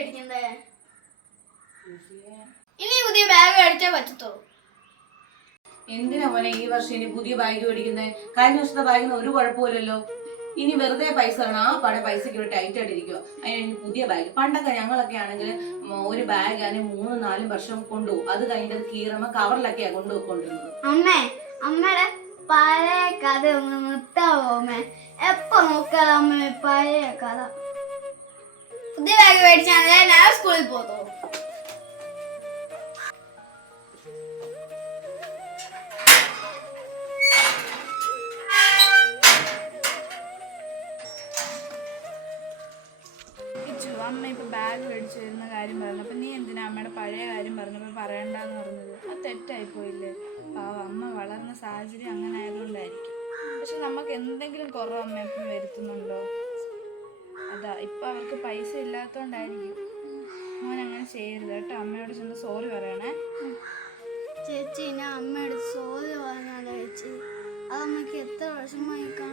മേടിക്കുന്നേ? ഇനി പുതിയ ബാഗ് മേടിച്ചേ പറ്റത്തുള്ളൂ. എന്തിനാ മോനെ ഈ വർഷം ഇനി പുതിയ ബാഗ് മേടിക്കുന്നത്? കഴിഞ്ഞ വർഷത്തെ ബാഗിന് ഒരു കുഴപ്പമില്ലല്ലോ. ഇനി വെറുതെ പൈസ വേണം. ആ പൈസക്ക് ഒരു ടൈറ്റ് ആയിട്ടിരിക്കുക. അതിന് പുതിയ ബാഗ്. പണ്ടൊക്കെ ഞങ്ങളൊക്കെ ആണെങ്കിൽ ഒരു ബാഗ് അതിന് 3-4 വർഷം കൊണ്ടുപോകും. അത് കഴിഞ്ഞിട്ട് കീറുമ്പോ കവറിലൊക്കെയാ കൊണ്ടുപോയിക്കൊണ്ടിരുന്നത്. അമ്മയുടെ പഴയ കഥ ഒന്ന് നിർത്താവോമ്മേ? എപ്പോ നോക്കാമേ പഴയ കഥ. പുതിയ ബാഗ് മേടിച്ചാൽ ഞാൻ സ്കൂളിൽ പോകത്തോ? അമ്മ ഇപ്പൊ ബാഗ് മേടിച്ചു തരുന്ന കാര്യം പറഞ്ഞു. അപ്പൊ നീ എന്തിനാ അമ്മയുടെ പഴയ കാര്യം പറഞ്ഞപ്പോ പറയണ്ടെന്ന് പറഞ്ഞത്? അത് തെറ്റായി പോയില്ലേ? അമ്മ വളർന്ന സാഹചര്യം അങ്ങനെ ആയതുകൊണ്ടായിരിക്കും. പക്ഷെ നമുക്ക് എന്തെങ്കിലും കുറവ് അമ്മ എപ്പം വരുത്തുന്നുണ്ടോ? അതാ ഇപ്പൊ അവർക്ക് പൈസ ഇല്ലാത്തോണ്ടായിരിക്കും. മോൻ അങ്ങനെ ചെയ്യരുത് കേട്ടോ. അമ്മയോട് ചെന്ന് സോറി പറയണേ. ചേച്ചി ഞാൻ അമ്മയോട് സോറി പറഞ്ഞാലോ ചേച്ചി? അത് അമ്മയ്ക്ക് എത്ര വിഷമമായി കാണും.